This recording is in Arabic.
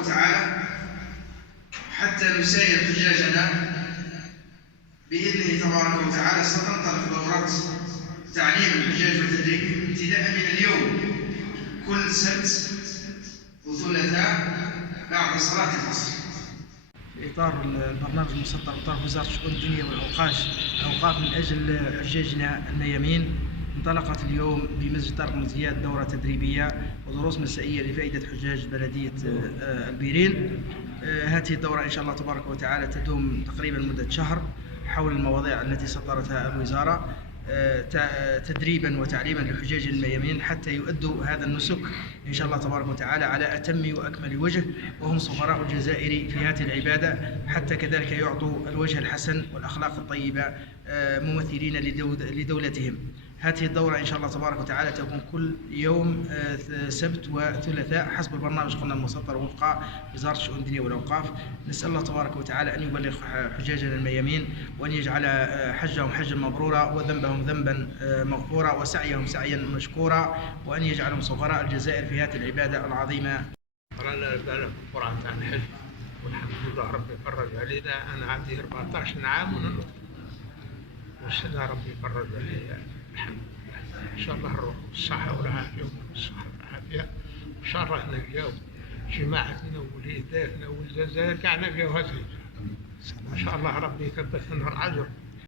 وتعالى حتى نساير حجاجنا بإذنه تبارك وتعالى. ستنطلق دورات تعليم الحجاج وتدريبهم ابتداء من اليوم كل سبت وثلاثاء بعد صلاة العصر. في إطار البرنامج المسطر بطرف وزارة الشؤون الدينية والأوقاف من أجل حجاجنا الميامين، انطلقت اليوم بمسجد طارق بن زياد دورة تدريبية ودروس مسائية لفائدة حجاج بلدية البيرين. هذه الدورة إن شاء الله تبارك وتعالى تدوم تقريبا مدة شهر حول المواضيع التي سطرتها الوزارة تدريبا وتعليما لحجاج الميامين حتى يؤدوا هذا النسك إن شاء الله تبارك وتعالى على أتم وأكمل وجه، وهم سفراء الجزائر في هذه العبادة، حتى كذلك يعطوا الوجه الحسن والأخلاق الطيبة ممثلين لدولتهم. هذه الدورة إن شاء الله تبارك وتعالى تكون كل يوم سبت وثلاثاء حسب البرنامج قلنا المسطر وفق وزارة الشؤون الدينية والأوقاف. نسأل الله تبارك وتعالى أن يبلغ حجاجنا الميامين وأن يجعل حجهم حجا مبرورا وذنبهم ذنبا مغفورا وسعيهم سعيا مشكورا، وأن يجعلهم سفراء الجزائر في هذه العبادة العظيمة. رانا في القرآن تاع الحج والحمد لله ربي فرج علينا. أنا عندي 14 عام وننط والسنة ربي فرج علينا الحمد لله. إن شاء الله نروح بالصحة والعافية والصحة والعافية، إن شاء الله نلقاو جماعتنا ووليداتنا والجزائر كاع نلقاو هذه. إن شاء الله ربي يكبر لنا الأجر.